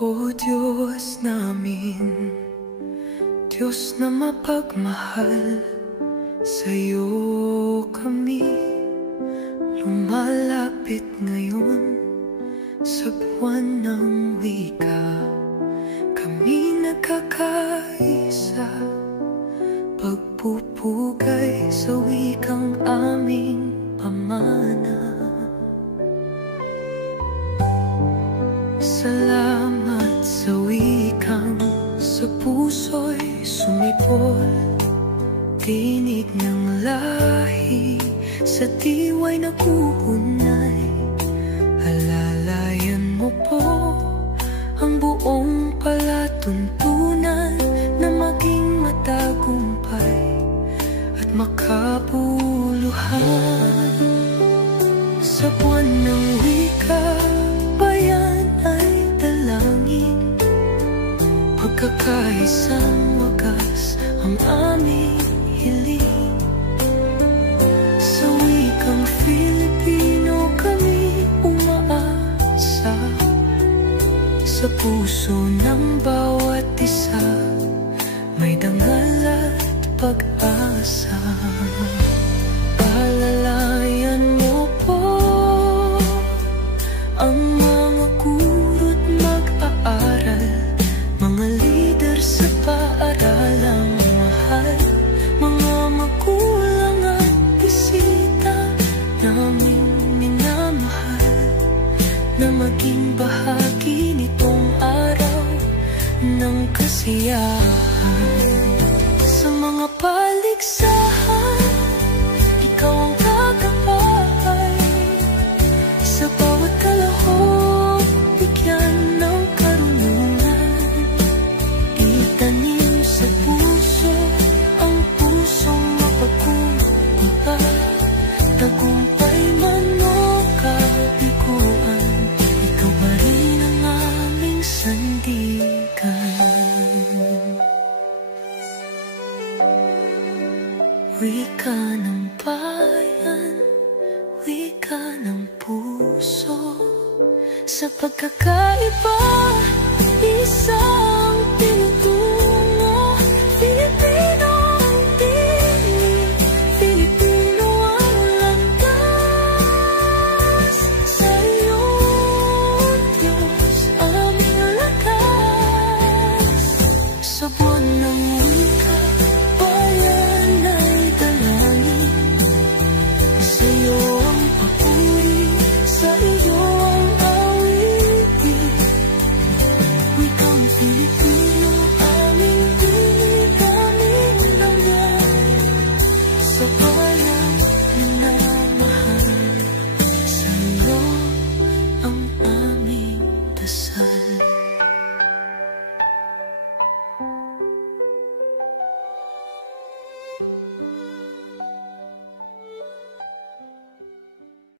O Diyos namin, Diyos na mapagmahal, sa'yo kami lumalapit ngayon. Sa buwan ng wika, kami nagkakaisa, pagpupugay sa wikang aming pamana. Salamat sa wikang sa puso'y sumipol, tinig ng lahi sa diway naguunay. Alalayan mo po ang buong palatuntunan na maging matagumpay at makabuluhan. Sa buwan ng wika, bayan ay dalangin, pagkakaisang wagas ang aming hiling. Sa wikang Filipino kami umaasa, sa puso ng bawat isa may dangal at pag-asa. Palalayan mo po ang mga guro't mag-aaral, mga leader sa paaralang mahal, mga magulang at bisita naming minamahal, na maging bahagi nitong araw ng kasiyahan. Sa mga paligsahan, ikaw ang gagabay, sa bawat kalahok bigyan ng karunungan. Itanim sa puso ang pusong mapagkukumpay, tagumpay man o kabiguan, ikaw pa rin ang aming sandigan. Wika ng bayan, wika ng puso, sa pagkakaiba